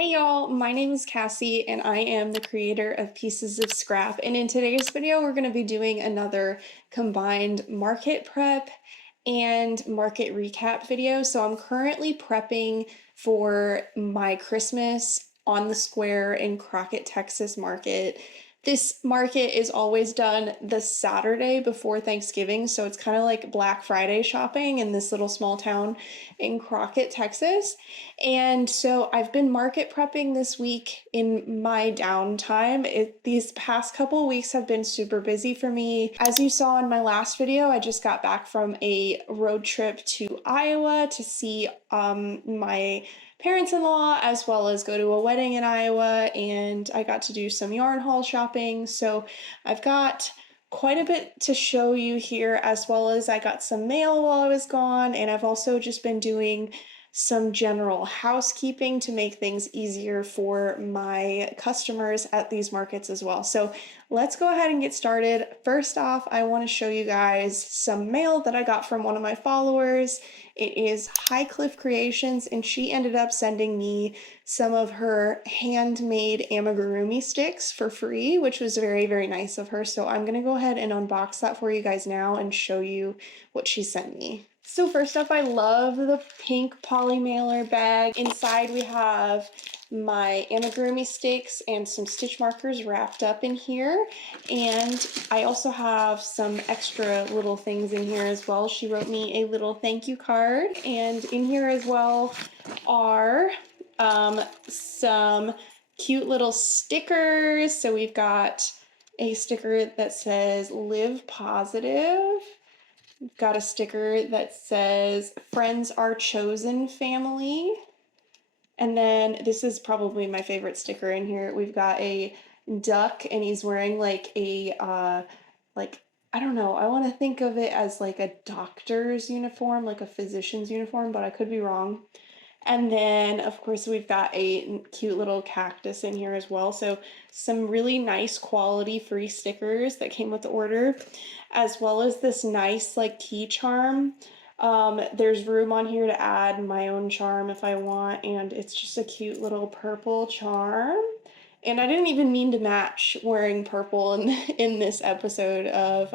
Hey y'all, my name is Cassie and I am the creator of Pieces of Scrap, and in today's video we're going to be doing another combined market prep and market recap video. So I'm currently prepping for my Christmas on the Square in Crockett, Texas market. This market is always done the Saturday before Thanksgiving, so it's kind of like Black Friday shopping in this little small town in Crockett, Texas. And so I've been market prepping this week in my downtime. These past couple weeks have been super busy for me. As you saw in my last video, I just got back from a road trip to Iowa to see my parents-in-law, as well as go to a wedding in Iowa, and I got to do some yarn haul shopping. So I've got quite a bit to show you here, as well as I got some mail while I was gone, and I've also just been doing some general housekeeping to make things easier for my customers at these markets as well. So let's go ahead and get started. First off, I want to show you guys some mail that I got from one of my followers. It is Highcliff Creations, and she ended up sending me some of her handmade amigurumi sticks for free, which was very, very nice of her. So I'm gonna go ahead and unbox that for you guys now and show you what she sent me. So first up, I love the pink poly mailer bag. Inside we have my amigurumi sticks and some stitch markers wrapped up in here. And I also have some extra little things in here as well. She wrote me a little thank you card. And in here as well are some cute little stickers. So we've got a sticker that says live positive. We've got a sticker that says friends are chosen family. And then this is probably my favorite sticker in here. We've got a duck and he's wearing like a I don't know, I want to think of it as like a doctor's uniform, like a physician's uniform, but I could be wrong. And then, of course, we've got a cute little cactus in here as well. So some really nice quality free stickers that came with the order, as well as this nice like key charm. There's room on here to add my own charm if I want, and it's just a cute little purple charm. And I didn't even mean to match wearing purple in this episode of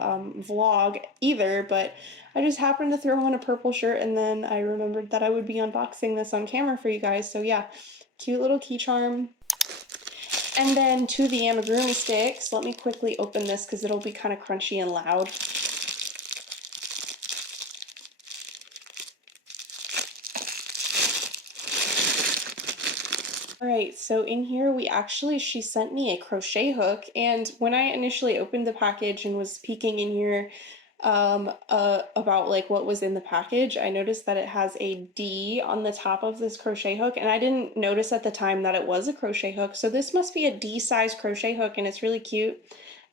vlog either, but I just happened to throw on a purple shirt and then I remembered that I would be unboxing this on camera for you guys. So yeah, cute little key charm. And then to the amigurumi sticks, let me quickly open this because it'll be kind of crunchy and loud. Alright, so in here she sent me a crochet hook, and when I initially opened the package and was peeking in here about like what was in the package, I noticed that it has a D on the top of this crochet hook, and I didn't notice at the time that it was a crochet hook, so this must be a D-size crochet hook, and it's really cute.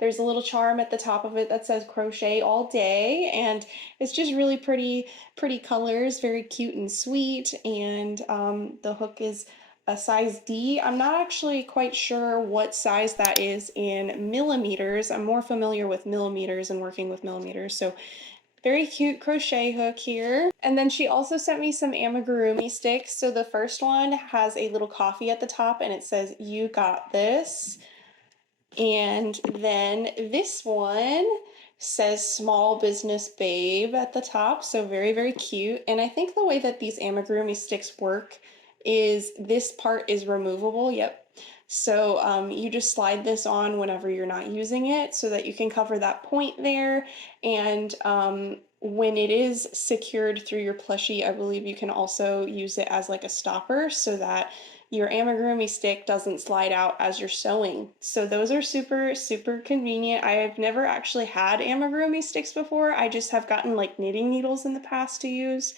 There's a little charm at the top of it that says crochet all day, and it's just really pretty colors, very cute and sweet, and the hook is a size D. I'm not actually quite sure what size that is in millimeters. I'm more familiar with millimeters and working with millimeters, so very cute crochet hook here. And then she also sent me some amigurumi sticks. So the first one has a little coffee at the top and it says, "You got this." And then this one says "Small Business Babe" at the top, so very, very cute. And I think the way that these amigurumi sticks work is this part is removable, yep. So you just slide this on whenever you're not using it so that you can cover that point there. And when it is secured through your plushie, I believe you can also use it as like a stopper so that your amigurumi stick doesn't slide out as you're sewing. So those are super, super convenient. I have never actually had amigurumi sticks before. I just have gotten like knitting needles in the past to use.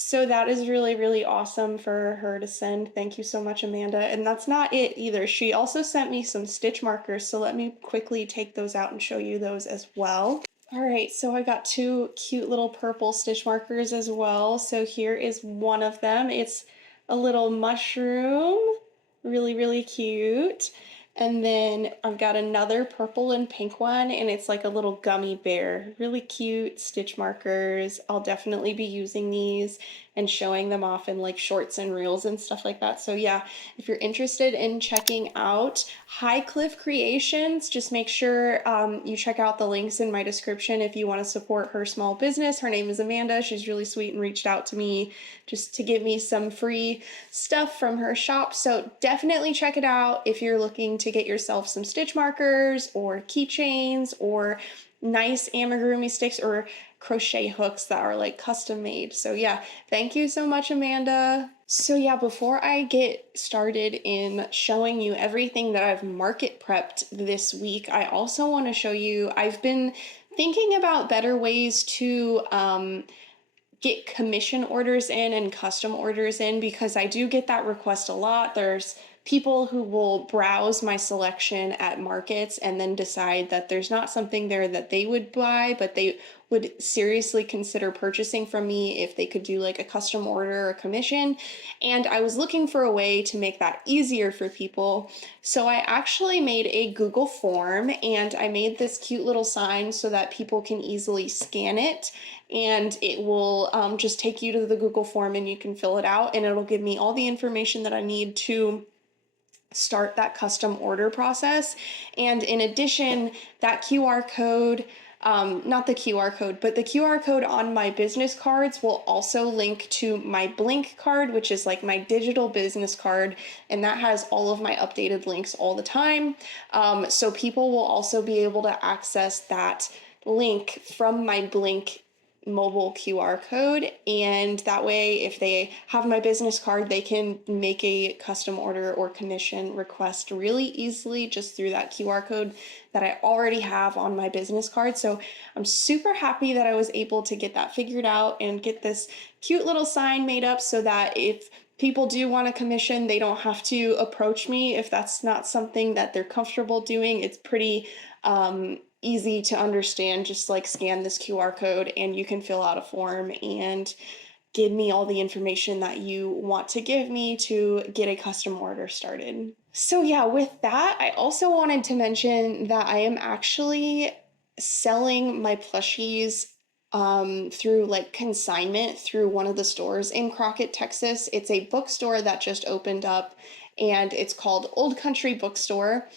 So that is really, really awesome for her to send. Thank you so much, Amanda. And that's not it either. She also sent me some stitch markers, so let me quickly take those out and show you those as well. All right, so I got two cute little purple stitch markers as well. So here is one of them. It's a little mushroom, really, really cute. And then I've got another purple and pink one, and it's like a little gummy bear. Really cute stitch markers. I'll definitely be using these and showing them off in like shorts and reels and stuff like that. So yeah, if you're interested in checking out High Cliff Creations, just make sure you check out the links in my description if you want to support her small business. Her name is Amanda. She's really sweet and reached out to me just to give me some free stuff from her shop. So definitely check it out if you're looking to get yourself some stitch markers or keychains or nice amigurumi sticks or crochet hooks that are like custom made. So yeah, thank you so much, Amanda. So yeah, before I get started in showing you everything that I've market prepped this week, I also want to show you, I've been thinking about better ways to get commission orders in and custom orders in, because I do get that request a lot. There's people who will browse my selection at markets and then decide that there's not something there that they would buy, but they would seriously consider purchasing from me if they could do like a custom order or a commission. And I was looking for a way to make that easier for people. So I actually made a Google form, and I made this cute little sign so that people can easily scan it, and it will just take you to the Google form and you can fill it out, and it'll give me all the information that I need to start that custom order process. And in addition, that QR code, not the QR code, but the QR code on my business cards will also link to my Blink card, which is like my digital business card, and that has all of my updated links all the time. So people will also be able to access that link from my Blink mobile QR code, and that way if they have my business card, they can make a custom order or commission request really easily just through that QR code that I already have on my business card. So I'm super happy that I was able to get that figured out and get this cute little sign made up so that if people do want a commission, they don't have to approach me if that's not something that they're comfortable doing. It's pretty easy to understand. Just like scan this QR code and you can fill out a form and give me all the information that you want to give me to get a custom order started. So yeah, with that, I also wanted to mention that I am actually selling my plushies through like consignment through one of the stores in Crockett, Texas. It's a bookstore that just opened up, and it's called Old Country Bookstore.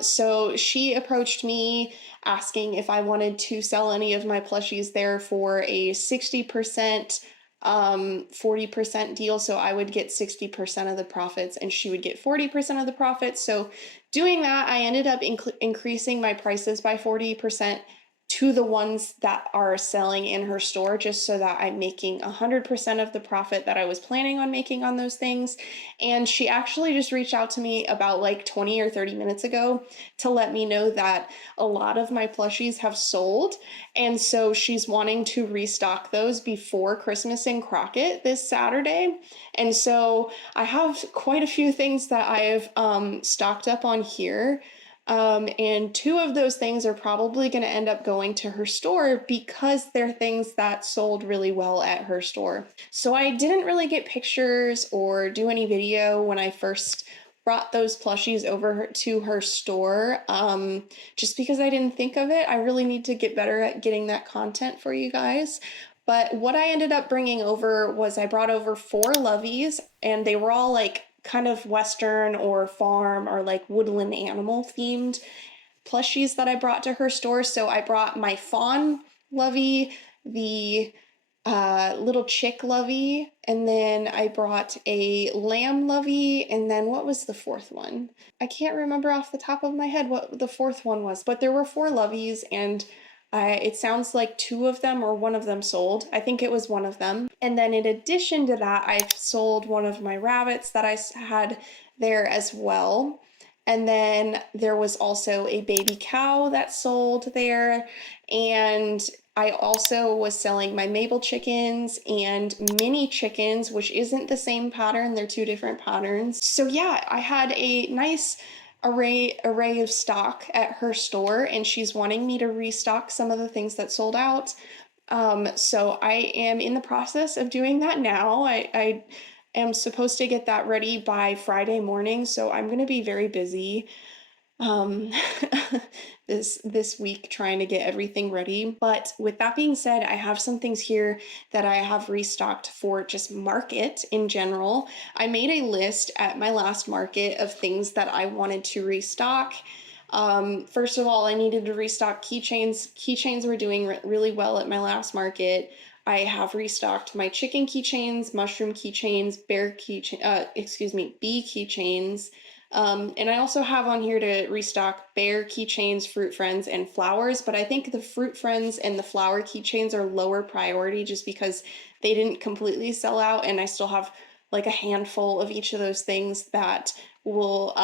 So she approached me asking if I wanted to sell any of my plushies there for a 60% 40% deal. So I would get 60% of the profits and she would get 40% of the profits. So doing that, I ended up increasing my prices by 40% to the ones that are selling in her store, just so that I'm making 100% of the profit that I was planning on making on those things. And she actually just reached out to me about like 20 or 30 minutes ago to let me know that a lot of my plushies have sold, and so she's wanting to restock those before Christmas in Crockett this Saturday. And so I have quite a few things that I've stocked up on here. And two of those things are probably going to end up going to her store because they're things that sold really well at her store. So I didn't really get pictures or do any video when I first brought those plushies over to her store, just because I didn't think of it. I really need to get better at getting that content for you guys. But what I ended up bringing over was I brought over 4 Loveys, and they were all like kind of Western or farm or like woodland animal themed plushies that I brought to her store. So I brought my fawn Lovey, the little chick Lovey, and then I brought a lamb Lovey, and then what was the 4th one? I can't remember off the top of my head what the 4th one was, but there were 4 Loveys, and it sounds like 2 of them or 1 of them sold. I think it was 1 of them. And then in addition to that, I've sold one of my rabbits that I had there as well. And then there was also a baby cow that sold there. And I also was selling my Mabel chickens and mini chickens, which isn't the same pattern. They're 2 different patterns. So yeah, I had a nice array of stock at her store, and she's wanting me to restock some of the things that sold out. So I am in the process of doing that now. I am supposed to get that ready by Friday morning, so I'm going to be very busy. um, this week trying to get everything ready. But with that being said, I have some things here that I have restocked for just market in general. I made a list at my last market of things that I wanted to restock. First of all, I needed to restock keychains. Keychains were doing really well at my last market. I have restocked my chicken keychains, mushroom keychains, bee keychains. And I also have on here to restock bear keychains, fruit friends, and flowers, but I think the fruit friends and the flower keychains are lower priority just because they didn't completely sell out, and I still have like a handful of each of those things that will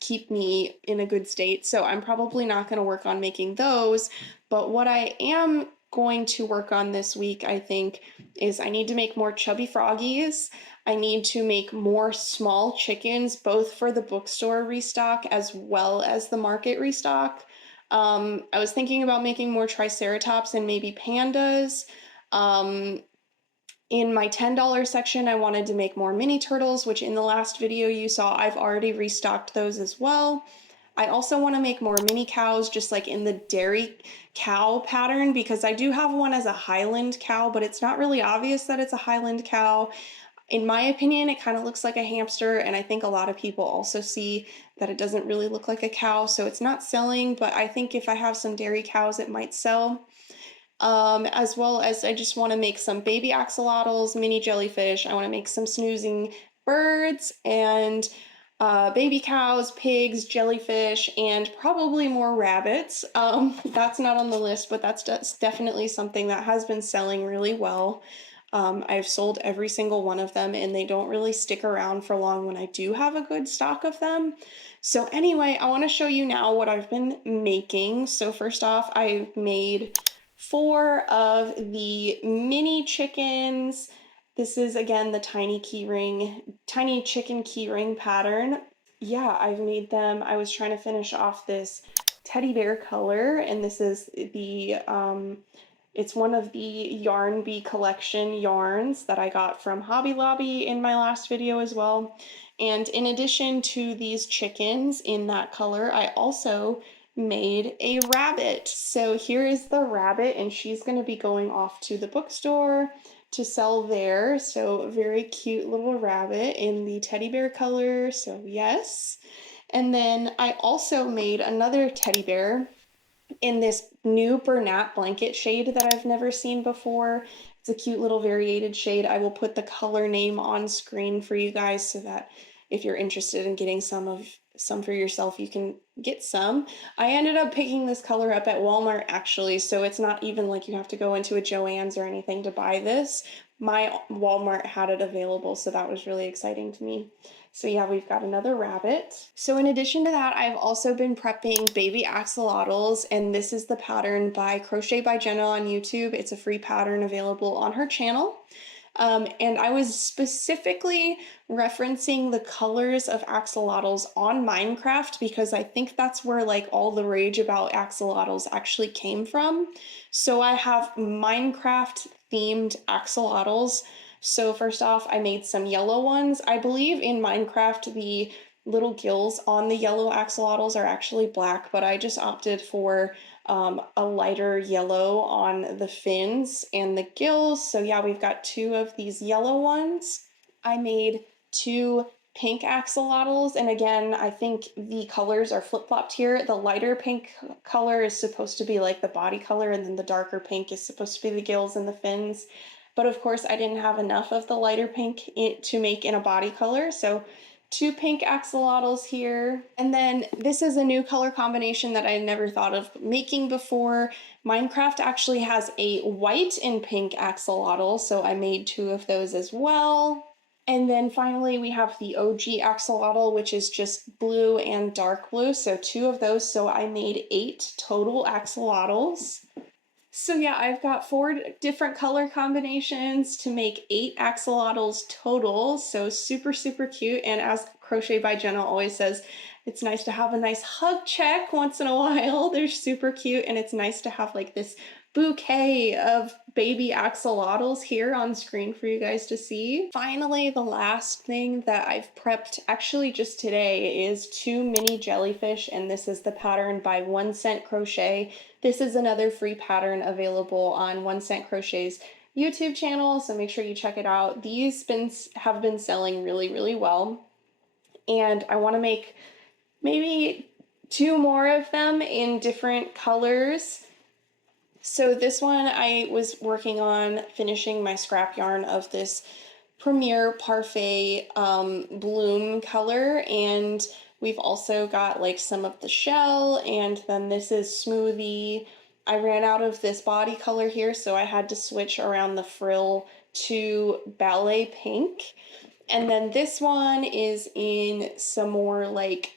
keep me in a good state. So I'm probably not going to work on making those, but what I am going to work on this week, I think, is I need to make more chubby froggies. I need to make more small chickens, both for the bookstore restock as well as the market restock. I was thinking about making more triceratops and maybe pandas. Um, in my $10 section, I wanted to make more mini turtles, which in the last video you saw, I've already restocked those as well. I also want to make more mini cows, just like in the dairy cow pattern, because I do have one as a Highland cow, but it's not really obvious that it's a Highland cow. In my opinion, it kind of looks like a hamster, and I think a lot of people also see that it doesn't really look like a cow, so it's not selling, but I think if I have some dairy cows, it might sell. As well as I just want to make some baby axolotls, mini jellyfish. I want to make some snoozing birds and baby cows, pigs, jellyfish, and probably more rabbits. That's not on the list, but that's definitely something that has been selling really well. I've sold every single one of them, and they don't really stick around for long when I do have a good stock of them. So anyway, I want to show you now what I've been making. So first off, I made 4 of the mini chickens. This is again the tiny chicken key ring pattern. Yeah, I've made them. I was trying to finish off this teddy bear color, and this is it's one of the Yarn Bee collection yarns that I got from Hobby Lobby in my last video as well. And in addition to these chickens in that color, I also made a rabbit. So here is the rabbit, and she's going to be going off to the bookstore to sell there. So very cute little rabbit in the teddy bear color. So yes. And then I also made another teddy bear in this new Bernat blanket shade that I've never seen before. It's a cute little variated shade. I will put the color name on screen for you guys so that if you're interested in getting some for yourself, you can get some. I ended up picking this color up at Walmart actually, so it's not even like you have to go into a Joann's or anything to buy this. My Walmart had it available, so that was really exciting to me. So yeah, we've got another rabbit. So in addition to that, I've also been prepping baby axolotls, and this is the pattern by Crochet by Jenna on YouTube. It's a free pattern available on her channel. And I was specifically referencing the colors of axolotls on Minecraft because I think that's where like all the rage about axolotls actually came from. So I have Minecraft themed axolotls. So first off, I made some yellow ones. I believe in Minecraft the little gills on the yellow axolotls are actually black, but I just opted for a lighter yellow on the fins and the gills. So yeah, we've got 2 of these yellow ones. I made 2 pink axolotls, and again, I think the colors are flip-flopped here. The lighter pink color is supposed to be like the body color, and then the darker pink is supposed to be the gills and the fins. But of course, I didn't have enough of the lighter pink to make in a body color, so 2 pink axolotls here. And then this is a new color combination that I never thought of making before. Minecraft actually has a white and pink axolotl, so I made 2 of those as well. And then finally we have the OG axolotl, which is just blue and dark blue, so 2 of those, so I made 8 total axolotls. So yeah, I've got 4 different color combinations to make 8 axolotls total, so super, super cute. And as Crochet by Jenna always says, It's nice to have a nice hug check once in a while. They're super cute, and it's nice to have like this bouquet of baby axolotls here on screen for you guys to see. Finally, the last thing that I've prepped actually just today is 2 mini jellyfish, and this is the pattern by 1 Cent Crochet. This is another free pattern available on 1 Cent Crochet's YouTube channel, so make sure you check it out. These have been selling really, really well, and I want to make maybe 2 more of them in different colors. So this one I was working on finishing my scrap yarn of this Premier Parfait bloom color, and we've also got like some of the shell, and then this is smoothie. I ran out of this body color here, so I had to switch around the frill to ballet pink. And then this one is in some more like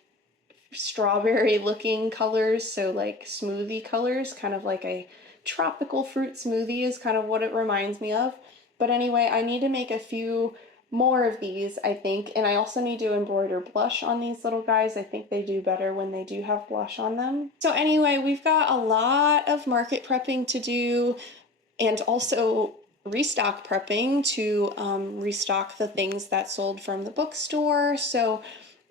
strawberry looking colors, so like smoothie colors, kind of like a tropical fruit smoothie is kind of what it reminds me of. But anyway, I need to make a few more of these, I think, and I also need to embroider blush on these little guys. I think they do better when they do have blush on them. So anyway, we've got a lot of market prepping to do, and also restock prepping to restock the things that sold from the bookstore. So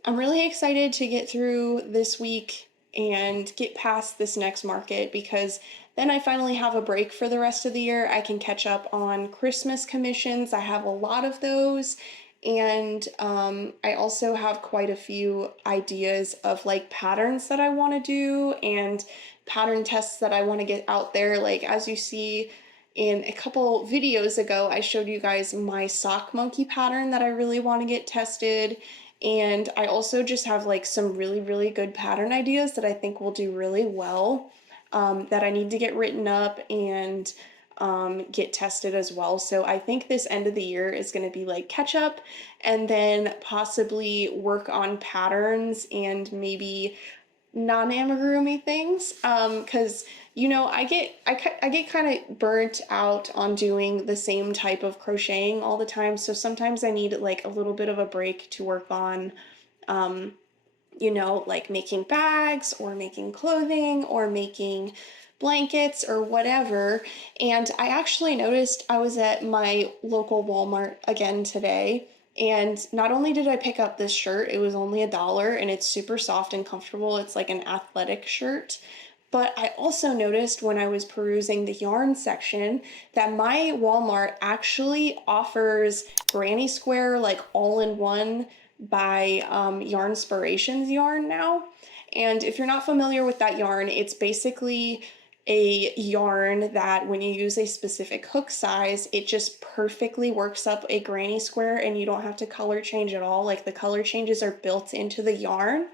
I'm really excited to get through this week and get past this next market, because then I finally have a break for the rest of the year. I can catch up on Christmas commissions. I have a lot of those, and I also have quite a few ideas of like patterns that I want to do and pattern tests that I want to get out there. Like, as you see in a couple videos ago, I showed you guys my sock monkey pattern that I really want to get tested. And I also just have like some really, really good pattern ideas that I think will do really well, that I need to get written up and get tested as well. So I think this end of the year is going to be like catch up, and then possibly work on patterns and maybe non-amigurumi things, because you know, I get kind of burnt out on doing the same type of crocheting all the time, so sometimes I need like a little bit of a break to work on you know, like making bags or making clothing or making blankets or whatever. And I actually noticed I was at my local Walmart again today, and not only did I pick up this shirt, it was only $1 and it's super soft and comfortable. It's like an athletic shirt. But I also noticed when I was perusing the yarn section that my Walmart actually offers Granny Square like all-in-one by Yarnspirations yarn now. And if you're not familiar with that yarn, it's basically a yarn that when you use a specific hook size, it just perfectly works up a granny square and you don't have to color change at all. Like, the color changes are built into the yarn.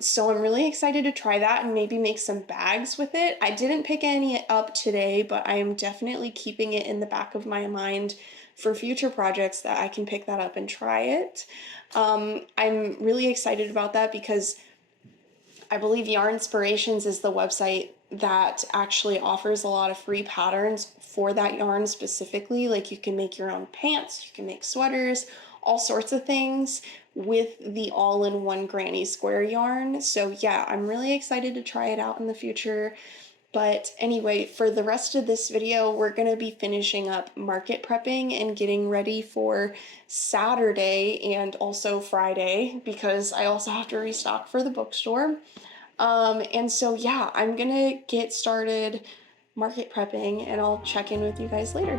So I'm really excited to try that and maybe make some bags with it. I didn't pick any up today, but I am definitely keeping it in the back of my mind for future projects that I can pick that up and try it. I'm really excited about that because I believe Yarnspirations is the website that actually offers a lot of free patterns for that yarn specifically. Like, you can make your own pants, you can make sweaters, all sorts of things with the all-in-one granny square yarn. So yeah, I'm really excited to try it out in the future. But anyway, for the rest of this video, we're going to be finishing up market prepping and getting ready for Saturday and also Friday, because I also have to restock for the bookstore. And so yeah, I'm going to get started market prepping and I'll check in with you guys later.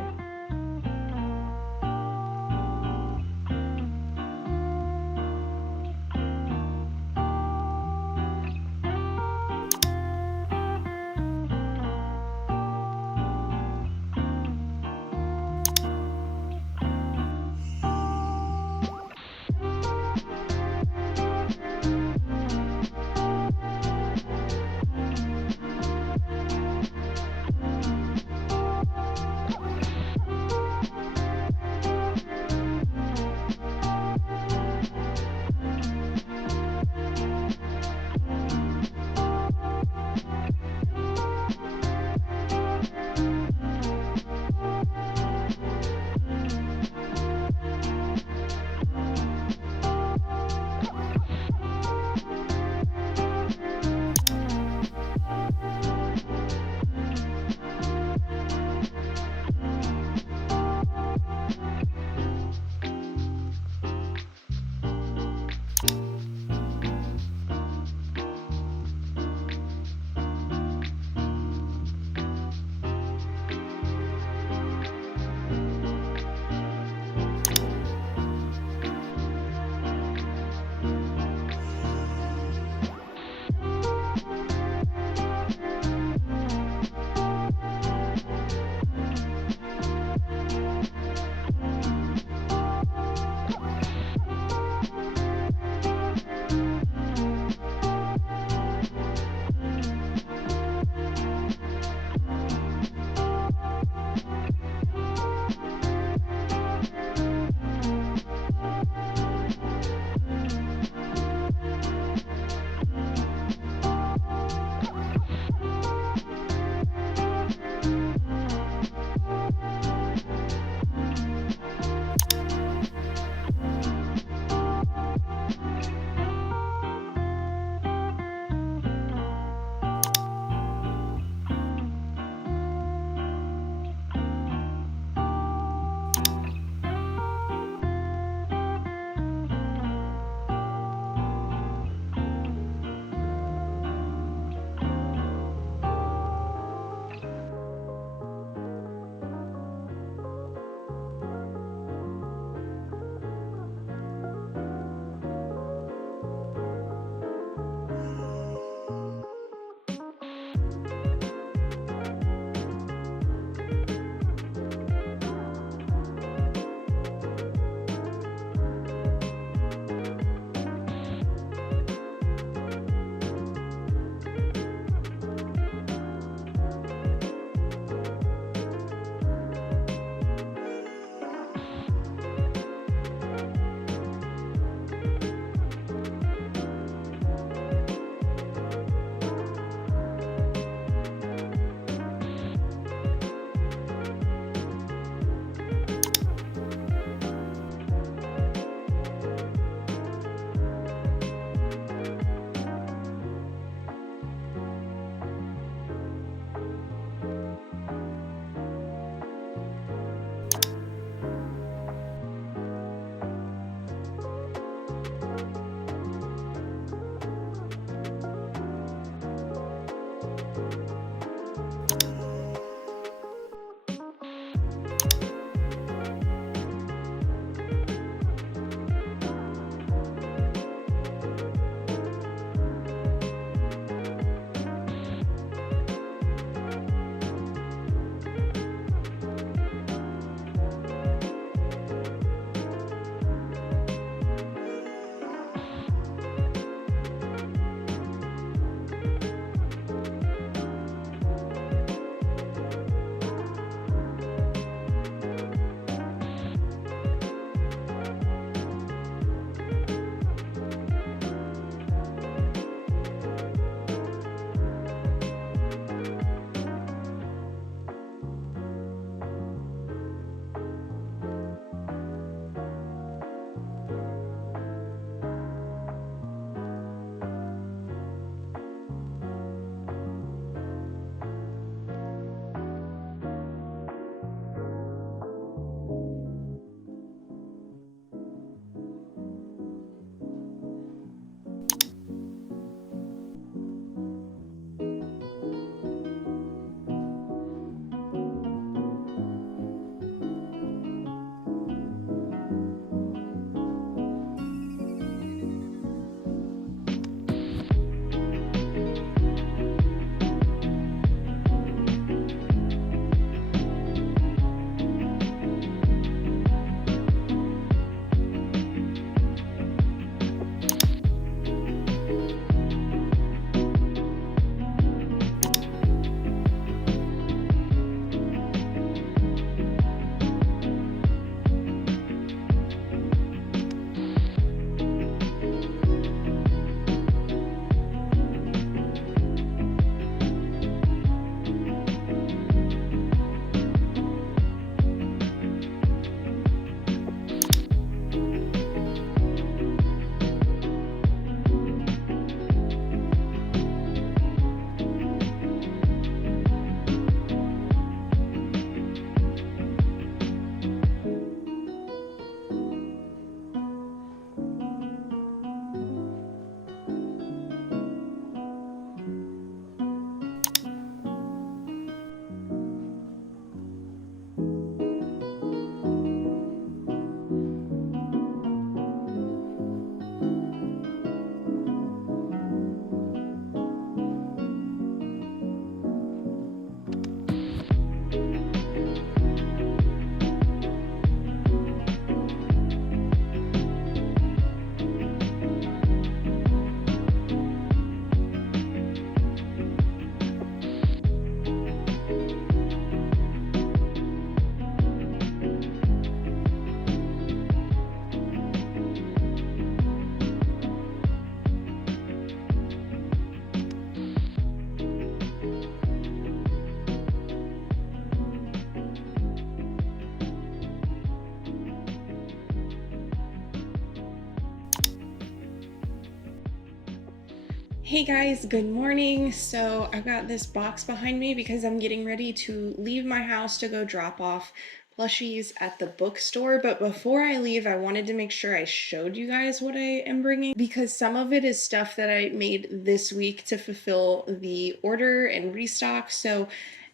Hey guys, good morning. So I've got this box behind me because I'm getting ready to leave my house to go drop off plushies at the bookstore. But before I leave, I wanted to make sure I showed you guys what I am bringing because some of it is stuff that I made this week to fulfill the order and restock.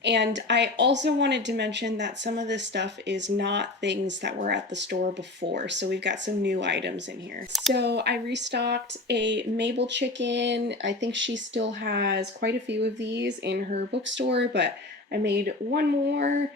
And I also wanted to mention that some of this stuff is not things that were at the store before. So we've got some new items in here. So I restocked a Mabel chicken. I think she still has quite a few of these in her bookstore, but I made one more.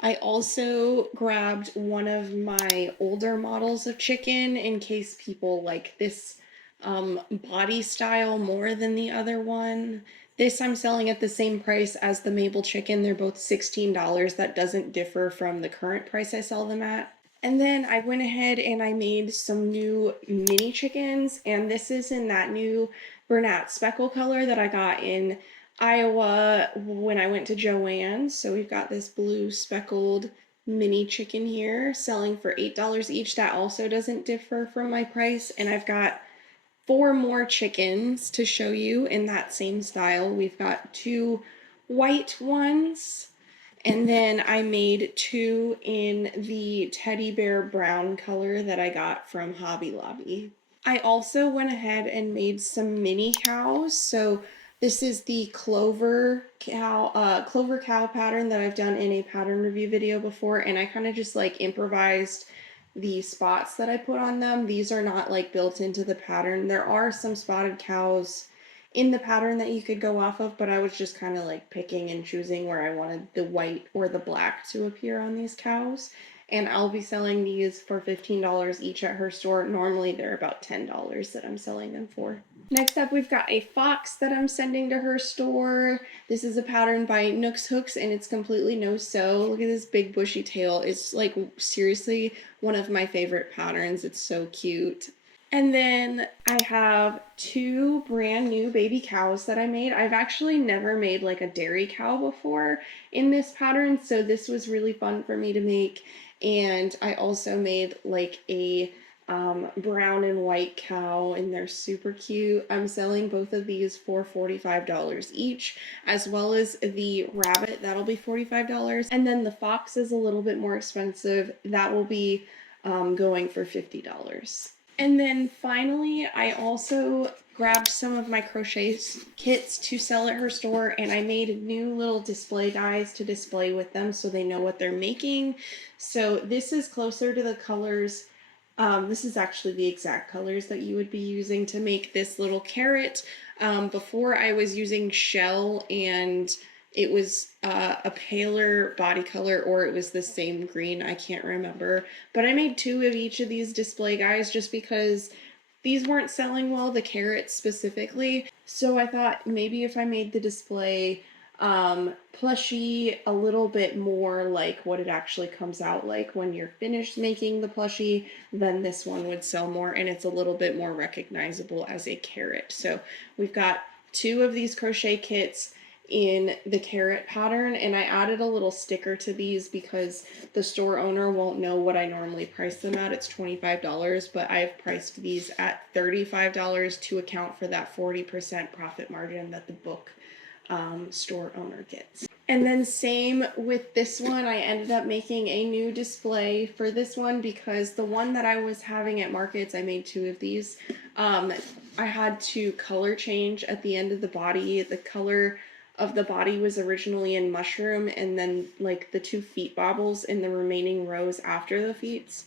I also grabbed one of my older models of chicken in case people like this body style more than the other one. This I'm selling at the same price as the Mabel chicken. They're both $16. That doesn't differ from the current price I sell them at. And then I went ahead and I made some new mini chickens, and this is in that new Bernat speckle color that I got in Iowa when I went to Joann's. So we've got this blue speckled mini chicken here selling for $8 each. That also doesn't differ from my price. And I've got 4 more chickens to show you in that same style. We've got 2 white ones, and then I made 2 in the teddy bear brown color that I got from Hobby Lobby. I also went ahead and made some mini cows. So this is the clover cow pattern that I've done in a pattern review video before, and I kind of just like improvised the spots that I put on them. These are not like built into the pattern. There are some spotted cows in the pattern that you could go off of, but I was just kind of like picking and choosing where I wanted the white or the black to appear on these cows. And I'll be selling these for $15 each at her store. Normally they're about $10 that I'm selling them for. Next up, we've got a fox that I'm sending to her store. This is a pattern by Nooks Hooks, and it's completely no-sew. Look at this big bushy tail. It's like seriously one of my favorite patterns. It's so cute. And then I have 2 brand new baby cows that I made. I've actually never made like a dairy cow before in this pattern, so this was really fun for me to make. And I also made like a brown and white cow, and they're super cute. I'm selling both of these for $45 each, as well as the rabbit. That'll be $45. And then the fox is a little bit more expensive. That will be going for $50. And then finally, I also grabbed some of my crochet kits to sell at her store, and I made new little display dies to display with them so they know what they're making. So this is closer to the colors. This is actually the exact colors that you would be using to make this little carrot. Before I was using shell, and it was a paler body color, or it was the same green, I can't remember. But I made 2 of each of these display guys just because these weren't selling well, the carrots specifically. So I thought maybe if I made the display plushie a little bit more like what it actually comes out like when you're finished making the plushie, then this one would sell more, and it's a little bit more recognizable as a carrot. So we've got 2 of these crochet kits in the carrot pattern, and I added a little sticker to these because the store owner won't know what I normally price them at. It's $25, but I've priced these at $35 to account for that 40% profit margin that the book store owner gets. And then same with this one, I ended up making a new display for this one because the one that I was having at markets, I made 2 of these. I had to color change at the end of the body. The color of the body was originally in mushroom, and then like the 2 feet bobbles in the remaining rows after the feet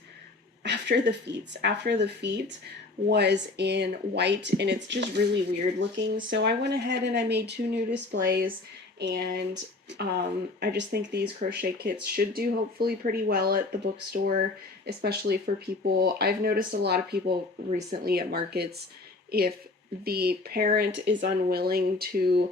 was in white, and it's just really weird looking. So I went ahead and I made 2 new displays, and I just think these crochet kits should do hopefully pretty well at the bookstore, especially for people. I've noticed a lot of people recently at markets, if the parent is unwilling to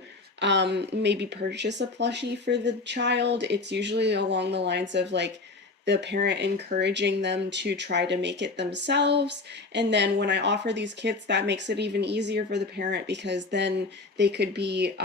maybe purchase a plushie for the child, it's usually along the lines of like the parent encouraging them to try to make it themselves. And then when I offer these kits, that makes it even easier for the parent because then they could be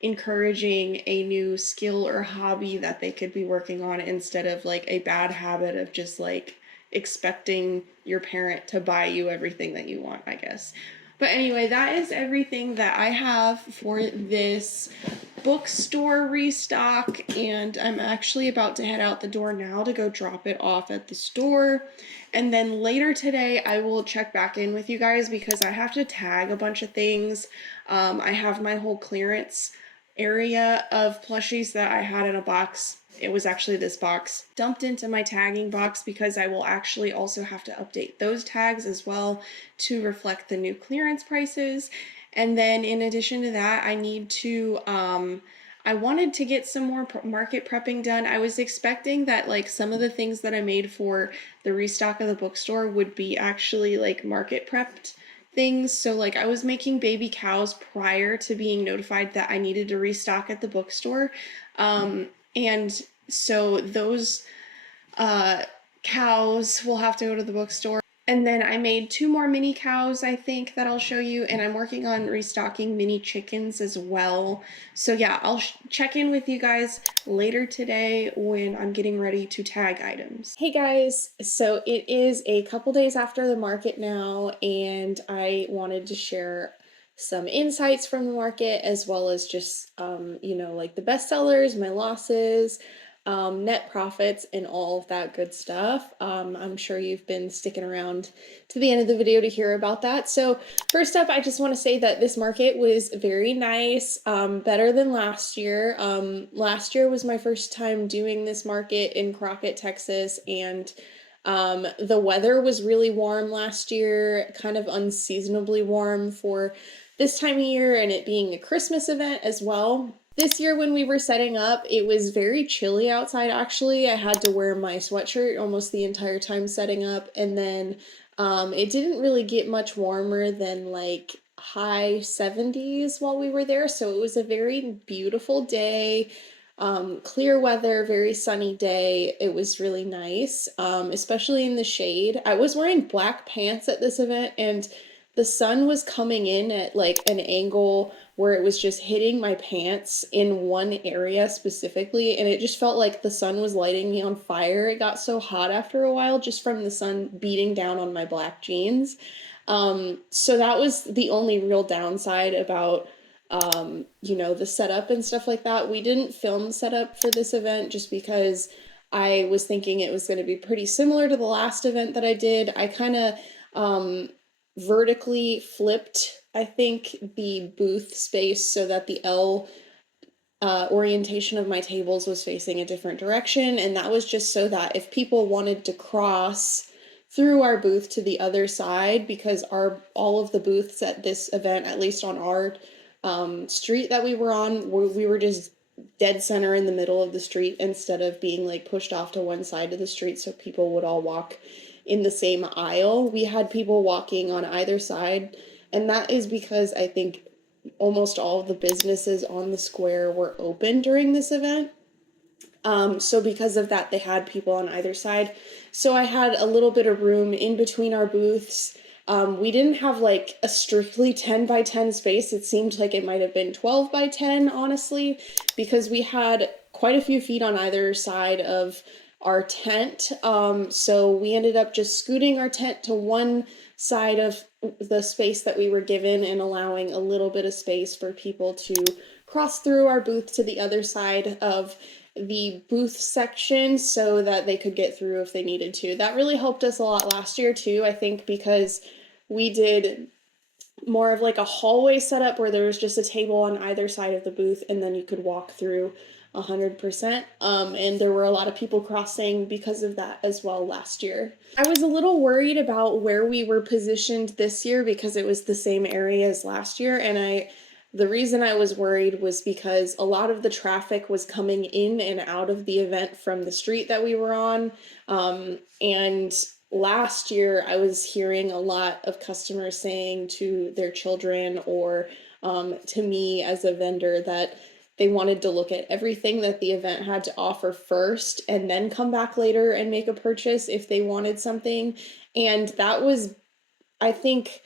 encouraging a new skill or hobby that they could be working on instead of like a bad habit of just like expecting your parent to buy you everything that you want, I guess. But anyway, that is everything that I have for this bookstore restock, and I'm actually about to head out the door now to go drop it off at the store. And then later today I will check back in with you guys because I have to tag a bunch of things. I have my whole clearance area of plushies that I had in a box. It was actually this box dumped into my tagging box because I will actually also have to update those tags as well to reflect the new clearance prices. And then in addition to that, I need to I wanted to get some more market prepping done. I was expecting that like some of the things that I made for the restock of the bookstore would be actually like market prepped things. So like I was making baby cows prior to being notified that I needed to restock at the bookstore. And so those cows will have to go to the bookstore. And then I made 2 more mini cows, I think, that I'll show you. And I'm working on restocking mini chickens as well. So yeah, I'll check in with you guys later today when I'm getting ready to tag items. Hey guys, so it is a couple days after the market now, and I wanted to share some insights from the market as well as just, you know, like the best sellers, my losses, net profits, and all of that good stuff. I'm sure you've been sticking around to the end of the video to hear about that. So first up, I just want to say that this market was very nice, better than last year. Last year was my first time doing this market in Crockett, Texas, and the weather was really warm last year, kind of unseasonably warm for this time of year, and it being a Christmas event as well. This year when we were setting up, it was very chilly outside actually. I had to wear my sweatshirt almost the entire time setting up, and then it didn't really get much warmer than like high 70s while we were there, so it was a very beautiful day. Clear weather, very sunny day. It was really nice, especially in the shade. I was wearing black pants at this event, and the sun was coming in at like an angle where it was just hitting my pants in one area specifically, and it just felt like the sun was lighting me on fire. It got so hot after a while just from the sun beating down on my black jeans. So that was the only real downside about you know, the setup and stuff like that. We didn't film setup for this event just because I was thinking it was going to be pretty similar to the last event that I did. I kind of vertically flipped, I think, the booth space so that the L orientation of my tables was facing a different direction, and that was just so that if people wanted to cross through our booth to the other side, because all of the booths at this event, at least on our street that we were on, we were just dead center in the middle of the street instead of being like pushed off to one side of the street so people would all walk in the same aisle. We had people walking on either side, and that is because I think almost all of the businesses on the square were open during this event. So because of that, they had people on either side. So I had a little bit of room in between our booths. We didn't have like a strictly 10 by 10 space. It seemed like it might have been 12 by 10, honestly, because we had quite a few feet on either side of our tent. So we ended up just scooting our tent to one side of the space that we were given and allowing a little bit of space for people to cross through our booth to the other side of the booth section so that they could get through if they needed to. That really helped us a lot last year too, I think, because we did more of like a hallway setup where there was just a table on either side of the booth and then you could walk through 100%. And there were a lot of people crossing because of that as well last year. I was a little worried about where we were positioned this year because it was the same area as last year, and the reason I was worried was because a lot of the traffic was coming in and out of the event from the street that we were on. And last year I was hearing a lot of customers saying to their children or to me as a vendor that they wanted to look at everything that the event had to offer first and then come back later and make a purchase if they wanted something. And that was, I think,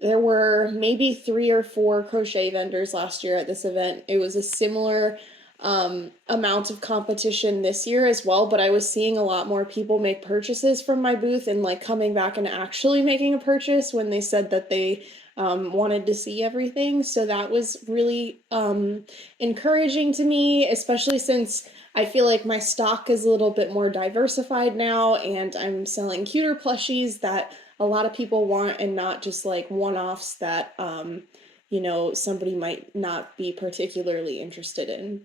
there were maybe 3 or 4 crochet vendors last year at this event. It was a similar amount of competition this year as well, but I was seeing a lot more people make purchases from my booth and like coming back and actually making a purchase when they said that they wanted to see everything. So that was really encouraging to me, especially since I feel like my stock is a little bit more diversified now, and I'm selling cuter plushies that a lot of people want and not just like one-offs that somebody might not be particularly interested in.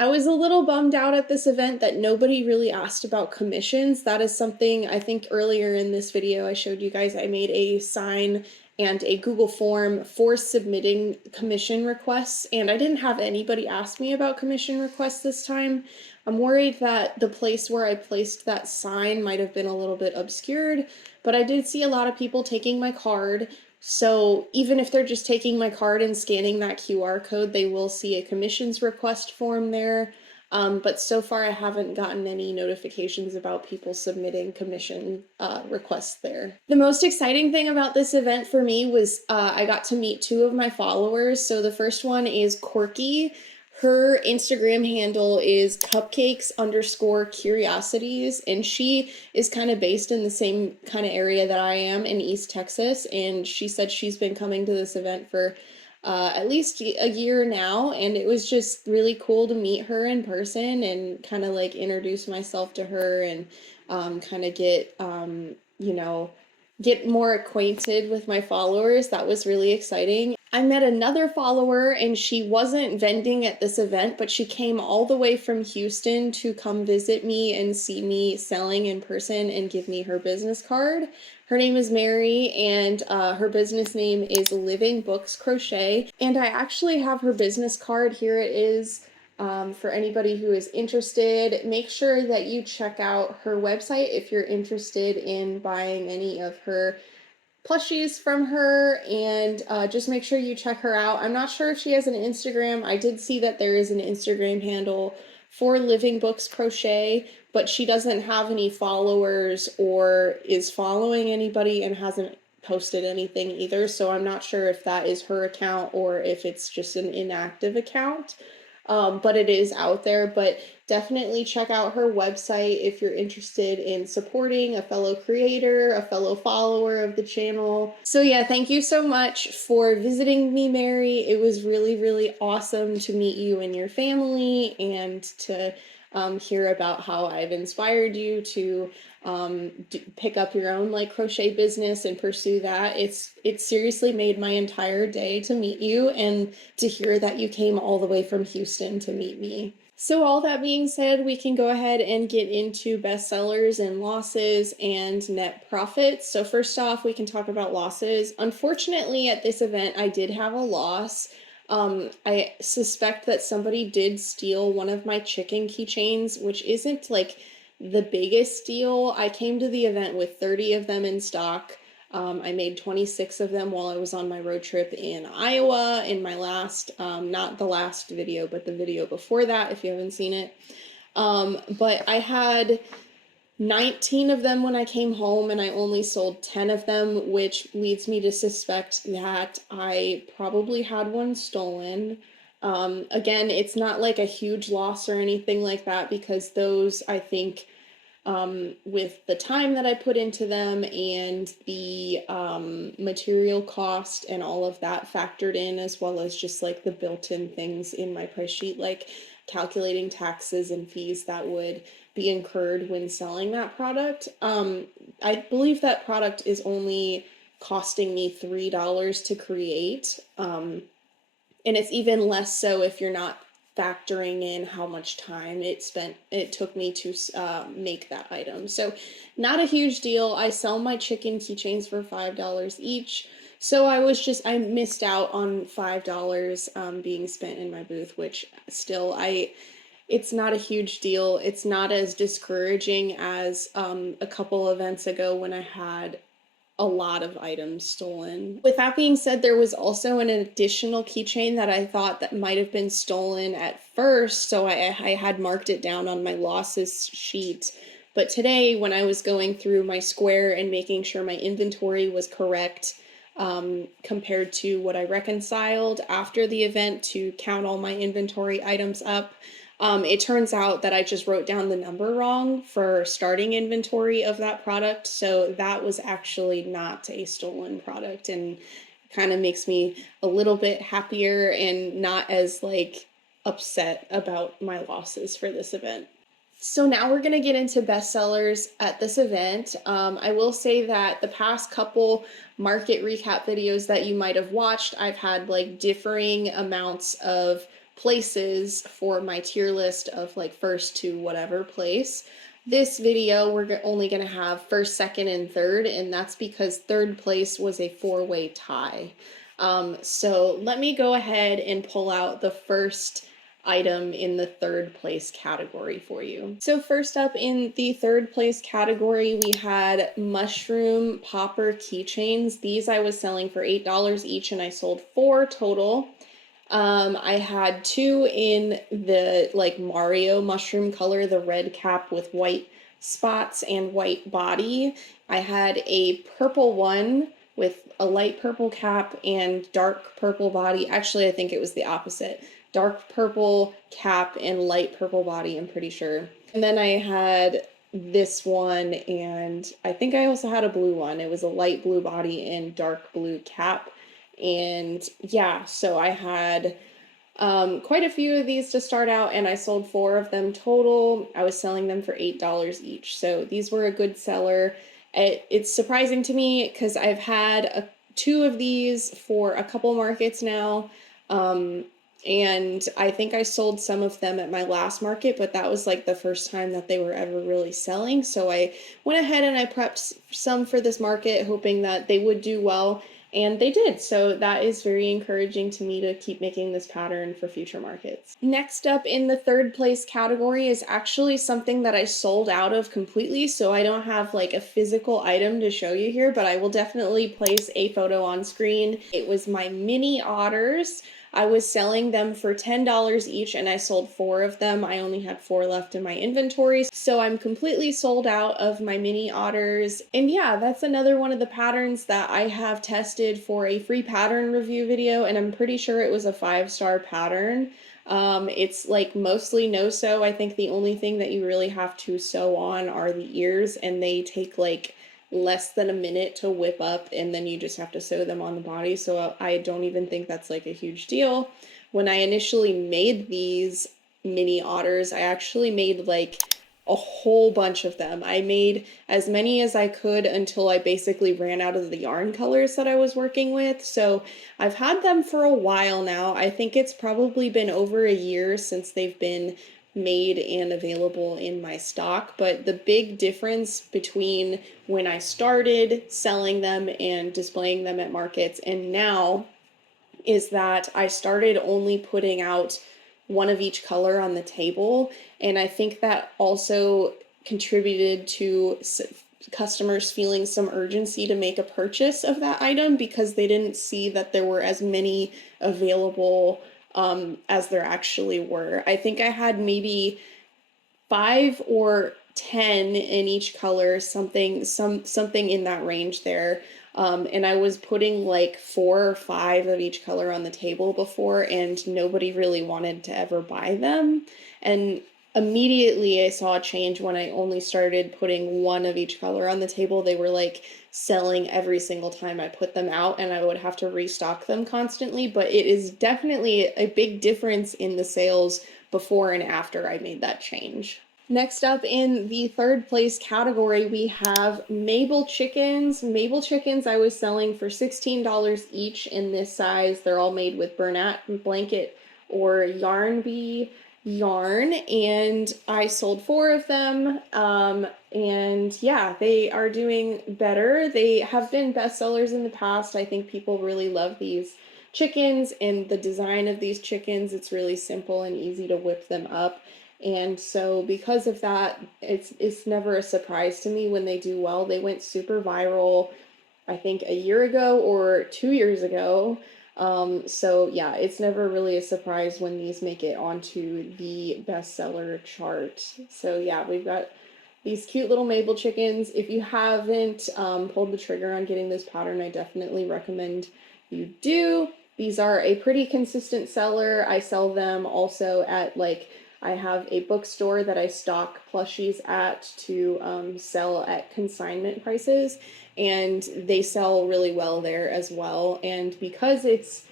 I was a little bummed out at this event that nobody really asked about commissions. That is something I think earlier in this video I showed you guys. I made a sign and a Google form for submitting commission requests, and I didn't have anybody ask me about commission requests this time. I'm worried that the place where I placed that sign might have been a little bit obscured, but I did see a lot of people taking my card. So even if they're just taking my card and scanning that QR code, they will see a commissions request form there. But so far I haven't gotten any notifications about people submitting commission requests there. The most exciting thing about this event for me was I got to meet two of my followers. So the first one is Corky. Her Instagram handle is cupcakes_curiosities, and she is kind of based in the same kind of area that I am in East Texas, and she said she's been coming to this event for at least a year now, and it was just really cool to meet her in person and kind of like introduce myself to her and kind of get more acquainted with my followers. That was really exciting. I met another follower, and she wasn't vending at this event, but she came all the way from Houston to come visit me and see me selling in person and give me her business card. Her name is Mary, and her business name is Living Books Crochet. And I actually have her business card. Here it is. For anybody who is interested, make sure that you check out her website if you're interested in buying any of her plushies from her, and just make sure you check her out. I'm not sure if she has an Instagram. I did see that there is an Instagram handle for Living Books Crochet, but she doesn't have any followers or is following anybody and hasn't posted anything either, so I'm not sure if that is her account or if it's just an inactive account. But it is out there. But definitely check out her website if you're interested in supporting a fellow creator, a fellow follower of the channel. So yeah, thank you so much for visiting me, Mary. It was really, really awesome to meet you and your family, and to hear about how I've inspired you to pick up your own like crochet business and pursue that. It seriously made my entire day to meet you and to hear that you came all the way from Houston to meet me. So all that being said, we can go ahead and get into bestsellers and losses and net profits. So first off, we can talk about losses. Unfortunately, at this event, I did have a loss. I suspect that somebody did steal one of my chicken keychains, which isn't like the biggest deal. I came to the event with 30 of them in stock. I made 26 of them while I was on my road trip in Iowa in my last, not the last video, but the video before that, if you haven't seen it. But I had 19 of them when I came home, and I only sold 10 of them, which leads me to suspect that I probably had one stolen. Again, it's not like a huge loss or anything like that, because those, I think, with the time that I put into them and the material cost and all of that factored in, as well as just like the built-in things in my price sheet, like calculating taxes and fees that would be incurred when selling that product. I believe that product is only costing me $3 to create. And it's even less so if you're not factoring in how much time it took me to make that item. So not a huge deal. I sell my chicken keychains for $5 each. So I missed out on $5 being spent in my booth, which still it's not a huge deal. It's not as discouraging as a couple events ago when I had a lot of items stolen. With that being said, there was also an additional keychain that I thought that might have been stolen at first, so I had marked it down on my losses sheet. But today, when I was going through my square and making sure my inventory was correct, compared to what I reconciled after the event to count all my inventory items up, it turns out that I just wrote down the number wrong for starting inventory of that product, so that was actually not a stolen product, and kind of makes me a little bit happier and not as like upset about my losses for this event. So now we're going to get into bestsellers at this event. I will say that the past couple market recap videos that you might have watched, I've had like differing amounts of places for my tier list of like first to whatever place. This video, we're only going to have first, second, and third, and that's because third place was a four-way tie. So let me go ahead and pull out the first item in the third place category for you. So first up in the third place category, we had mushroom popper keychains. These I was selling for $8 each, and I sold 4 total. I had 2 in the like Mario mushroom color, the red cap with white spots and white body. I had a purple one with a light purple cap and dark purple body. Actually, I think it was the opposite. Dark purple cap and light purple body, I'm pretty sure. And then I had this one, and I think I also had a blue one. It was a light blue body and dark blue cap. And yeah, so I had quite a few of these to start out, and I sold 4 of them total. I was selling them for $8 each. So these were a good seller. It's surprising to me because I've had 2 of these for a couple markets now. And I think I sold some of them at my last market, but that was like the first time that they were ever really selling. So I went ahead and I prepped some for this market, hoping that they would do well, and they did. So that is very encouraging to me to keep making this pattern for future markets. Next up in the third place category is actually something that I sold out of completely, so I don't have like a physical item to show you here, but I will definitely place a photo on screen. It was my mini otters. I was selling them for $10 each, and I sold 4 of them. I only had 4 left in my inventory, so I'm completely sold out of my mini otters. And yeah, that's another one of the patterns that I have tested for a free pattern review video, and I'm pretty sure it was a 5-star pattern. It's like mostly no-sew. I think the only thing that you really have to sew on are the ears, and they take like less than a minute to whip up, and then you just have to sew them on the body. So I don't even think that's like a huge deal. When I initially made these mini otters, I actually made like a whole bunch of them. I made as many as I could until I basically ran out of the yarn colors that I was working with. So I've had them for a while now. I think it's probably been over a year since they've been made and available in my stock, but the big difference between when I started selling them and displaying them at markets and now is that I started only putting out one of each color on the table, and I think that also contributed to customers feeling some urgency to make a purchase of that item because they didn't see that there were as many available as there actually were. I think I had maybe 5 or 10 in each color, something in that range there. And I was putting like 4 or 5 of each color on the table before, and nobody really wanted to ever buy them. And immediately I saw a change when I only started putting 1 of each color on the table. They were like selling every single time I put them out, and I would have to restock them constantly. But it is definitely a big difference in the sales before and after I made that change. Next up in the third place category, we have Mabel chickens. Mabel chickens I was selling for $16 each in this size. They're all made with Bernat blanket or yarn bee yarn, and I sold 4 of them. And yeah, they are doing better. They have been bestsellers in the past. I think people really love these chickens and the design of these chickens. It's really simple and easy to whip them up. And so because of that, it's never a surprise to me when they do well. They went super viral, I think a year ago or 2 years ago. So yeah, it's never really a surprise when these make it onto the bestseller chart. So yeah, we've got these cute little Mabel chickens. If you haven't pulled the trigger on getting this pattern, I definitely recommend you do. These are a pretty consistent seller. I sell them also at like I have a bookstore that I stock plushies at to sell at consignment prices, and they sell really well there as well. And because it's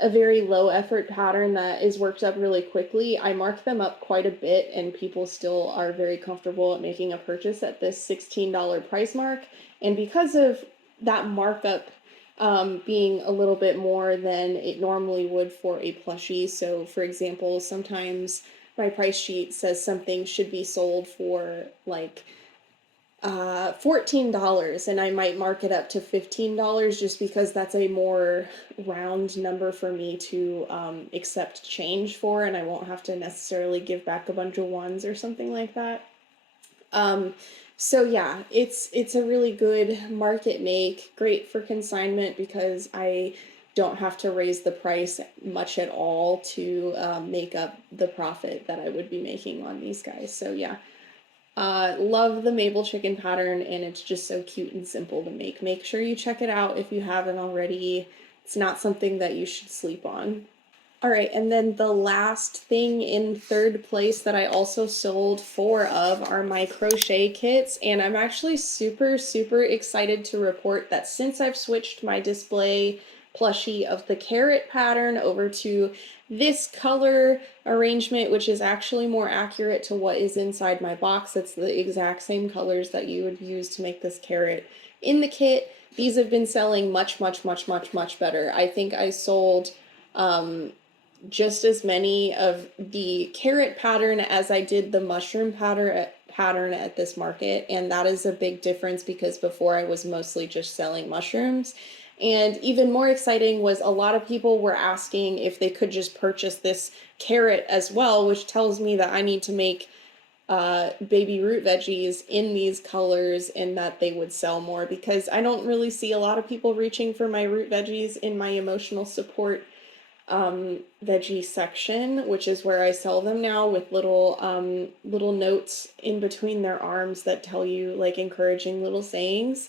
a very low effort pattern that is worked up really quickly, I mark them up quite a bit, and people still are very comfortable at making a purchase at this $16 price mark. And because of that markup being a little bit more than it normally would for a plushie, so for example, sometimes my price sheet says something should be sold for like $14, and I might mark it up to $15 just because that's a more round number for me to accept change for, and I won't have to necessarily give back a bunch of ones or something like that. So yeah, it's a really good market make, great for consignment because I don't have to raise the price much at all to make up the profit that I would be making on these guys. So yeah. Love the maple chicken pattern, and it's just so cute and simple to make. Make sure you check it out if you haven't already. It's not something that you should sleep on. All right, and then the last thing in third place that I also sold 4 of are my crochet kits, and I'm actually super excited to report that since I've switched my display plushie of the carrot pattern over to this color arrangement, which is actually more accurate to what is inside my box. It's the exact same colors that you would use to make this carrot in the kit. These have been selling much better. I think I sold just as many of the carrot pattern as I did the mushroom pattern at this market, and that is a big difference because before I was mostly just selling mushrooms. And even more exciting was a lot of people were asking if they could just purchase this carrot as well, which tells me that I need to make baby root veggies in these colors and that they would sell more, because I don't really see a lot of people reaching for my root veggies in my emotional support veggie section, which is where I sell them now, with little notes in between their arms that tell you like encouraging little sayings.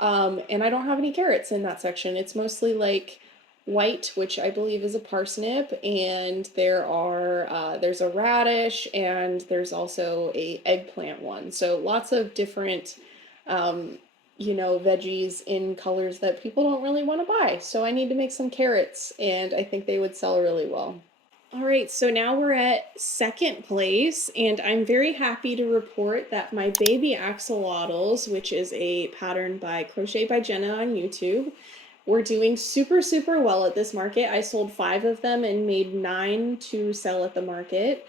And I don't have any carrots in that section. It's mostly like white, which I believe is a parsnip, and there's a radish, and there's also a eggplant one. So lots of different veggies in colors that people don't really want to buy. So I need to make some carrots, and I think they would sell really well. All right, so now we're at second place, and I'm very happy to report that my baby axolotls, which is a pattern by Crochet by Jenna on YouTube, we're doing super well at this market. I sold 5 of them and made 9 to sell at the market.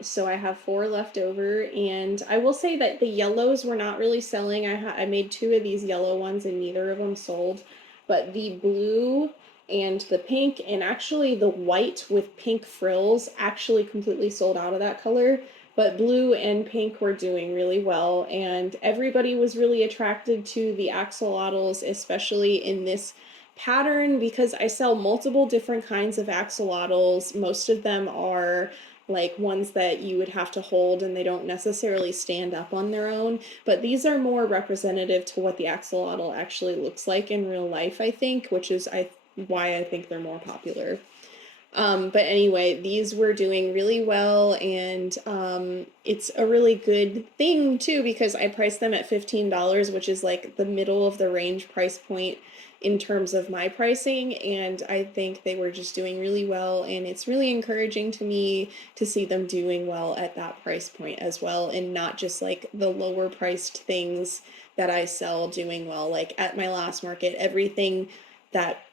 So I have 4 left over, and I will say that the yellows were not really selling. I made 2 of these yellow ones and neither of them sold, but the blue and the pink, and actually the white with pink frills, actually completely sold out of that color. But blue and pink were doing really well, and everybody was really attracted to the axolotls, especially in this pattern, because I sell multiple different kinds of axolotls. Most of them are like ones that you would have to hold, and they don't necessarily stand up on their own, but these are more representative to what the axolotl actually looks like in real life, I think, which is why I think they're more popular. But anyway, these were doing really well, and it's a really good thing too, because I priced them at $15, which is like the middle of the range price point in terms of my pricing, and I think they were just doing really well, and it's really encouraging to me to see them doing well at that price point as well, and not just like the lower priced things that I sell doing well. Like at my last market, everything that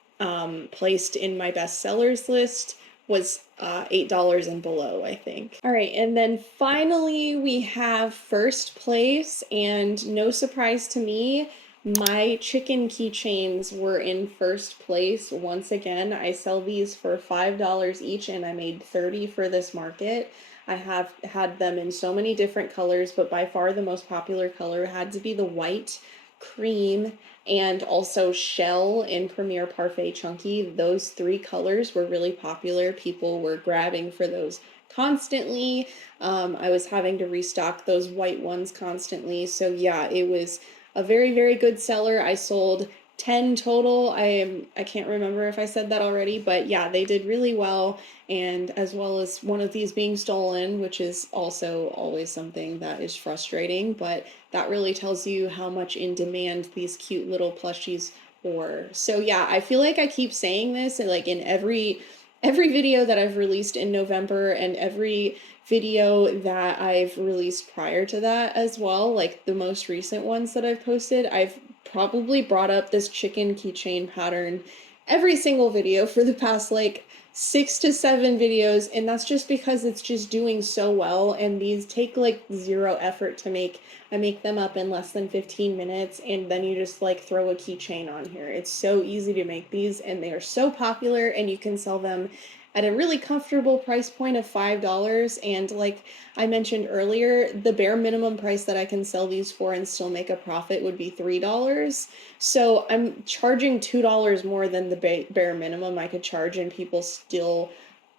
placed in my best sellers list was $8 and below, I think. All right, and then finally we have first place, and no surprise to me, my chicken keychains were in first place once again. I sell these for $5 each, and I made 30 for this market. I have had them in so many different colors, but by far the most popular color had to be the white, cream, and also shell and Premier Parfait Chunky. Those 3 colors were really popular. People were grabbing for those constantly. I was having to restock those white ones constantly. So yeah, it was a very good seller. I sold 10 total. I can't remember if I said that already, but yeah, they did really well, and as well as one of these being stolen, which is also always something that is frustrating, but that really tells you how much in demand these cute little plushies were. So yeah, I feel like I keep saying this and like in every video that I've released in November and every video that I've released prior to that as well, like the most recent ones that I've posted, I've probably brought up this chicken keychain pattern every single video for the past like 6 to 7 videos, and that's just because it's just doing so well, and these take like zero effort to make. I make them up in less than 15 minutes, and then you just like throw a keychain on here. It's so easy to make these, and they are so popular, and you can sell them at a really comfortable price point of $5. And like I mentioned earlier, the bare minimum price that I can sell these for and still make a profit would be $3. So I'm charging $2 more than the bare minimum I could charge, and people still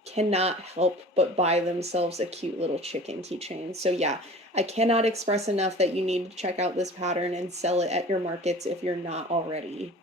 cannot help but buy themselves a cute little chicken keychain. So yeah, I cannot express enough that you need to check out this pattern and sell it at your markets if you're not already.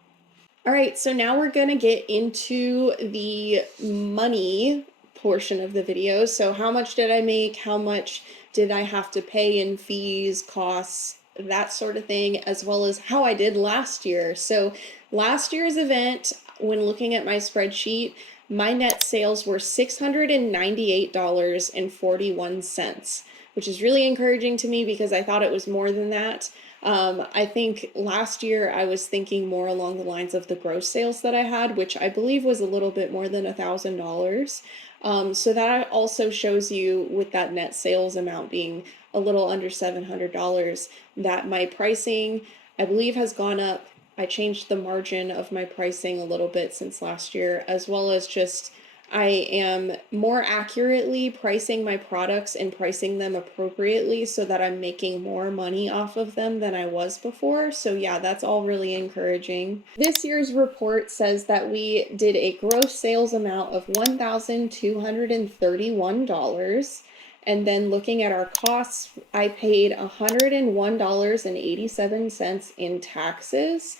All right, so now we're gonna get into the money portion of the video. So how much did I make? How much did I have to pay in fees, costs, that sort of thing, as well as how I did last year. So last year's event, when looking at my spreadsheet, my net sales were $698.41, which is really encouraging to me because I thought it was more than that. I think last year I was thinking more along the lines of the gross sales that I had, which I believe was a little bit more than $1,000. So that also shows you with that net sales amount being a little under $700 that my pricing, I believe, has gone up. I changed the margin of my pricing a little bit since last year, as well as just I am more accurately pricing my products and pricing them appropriately so that I'm making more money off of them than I was before. So yeah, that's all really encouraging. This year's report says that we did a gross sales amount of $1,231. And then looking at our costs, I paid $101.87 in taxes.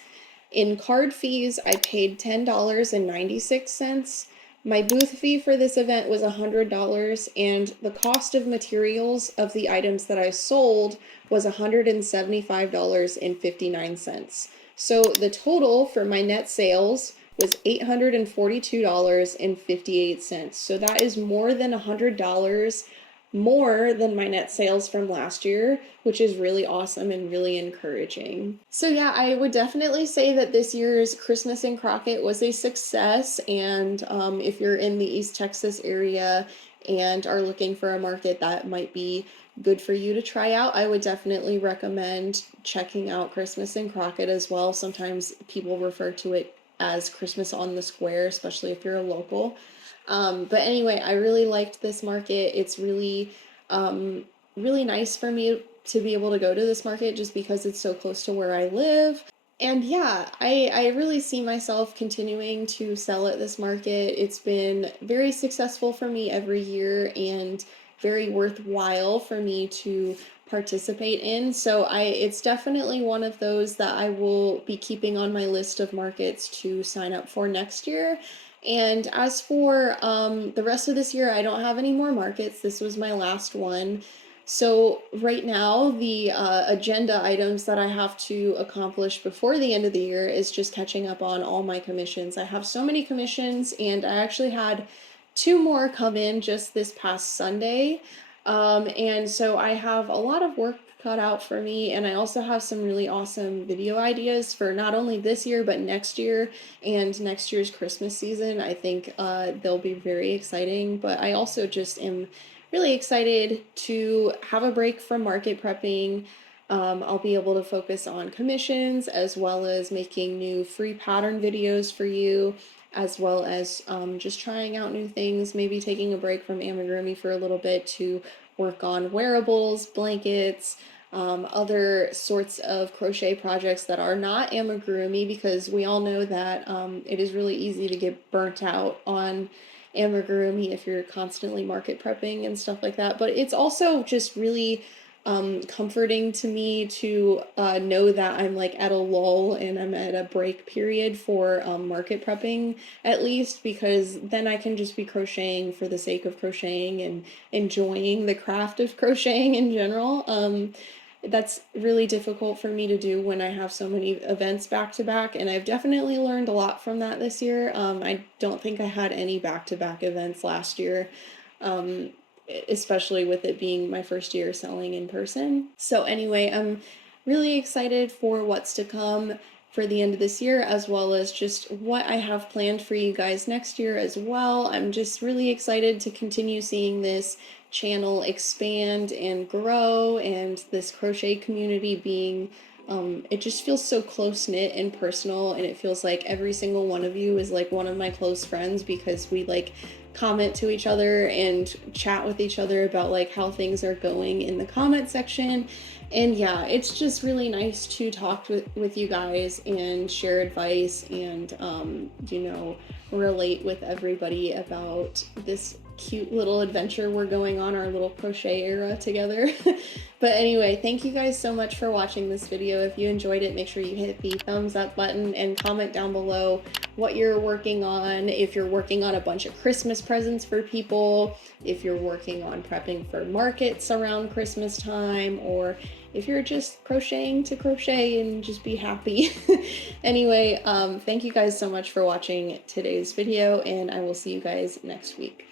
In card fees, I paid $10.96. My booth fee for this event was $100, and the cost of materials of the items that I sold was $175.59. So the total for my net sales was $842.58. So that is more than $100 more than my net sales from last year, which is really awesome and really encouraging. So yeah, I would definitely say that this year's Christmas in Crockett was a success, and if you're in the East Texas area and are looking for a market that might be good for you to try out, I would definitely recommend checking out Christmas in Crockett as well. Sometimes people refer to it as Christmas on the Square, especially if you're a local. But anyway, I really liked this market. It's really, really nice for me to be able to go to this market just because it's so close to where I live. And yeah, I really see myself continuing to sell at this market. It's been very successful for me every year and very worthwhile for me to participate in. So it's definitely one of those that I will be keeping on my list of markets to sign up for next year. And as for the rest of this year, I don't have any more markets. This was my last one. So right now, the agenda items that I have to accomplish before the end of the year is just catching up on all my commissions. I have so many commissions, and I actually had 2 more come in just this past Sunday. And so I have a lot of work cut out for me, and I also have some really awesome video ideas for not only this year but next year and next year's Christmas season. I think they'll be very exciting, but I also just am really excited to have a break from market prepping. I'll be able to focus on commissions as well as making new free pattern videos for you, as well as just trying out new things, maybe taking a break from amigurumi for a little bit to work on wearables, blankets, other sorts of crochet projects that are not amigurumi, because we all know that it is really easy to get burnt out on amigurumi if you're constantly market prepping and stuff like that. But it's also just really comforting to me to know that I'm like at a lull and I'm at a break period for market prepping, at least, because then I can just be crocheting for the sake of crocheting and enjoying the craft of crocheting in general. That's really difficult for me to do when I have so many events back to back, and I've definitely learned a lot from that this year. I don't think I had any back to back events last year, um, especially with it being my first year selling in person. So, anyway, I'm really excited for what's to come for the end of this year, as well as just what I have planned for you guys next year as well. I'm just really excited to continue seeing this channel expand and grow, and this crochet community being it just feels so close knit and personal, and it feels like every single one of you is like one of my close friends, because we like comment to each other and chat with each other about like how things are going in the comment section. And yeah, it's just really nice to talk with you guys and share advice and relate with everybody about this cute little adventure we're going on, our little crochet era together. But anyway, thank you guys so much for watching this video. If you enjoyed it, make sure you hit the thumbs up button and comment down below what you're working on. If you're working on a bunch of Christmas presents for people, if you're working on prepping for markets around Christmas time, or if you're just crocheting to crochet and just be happy. Anyway, thank you guys so much for watching today's video, and I will see you guys next week.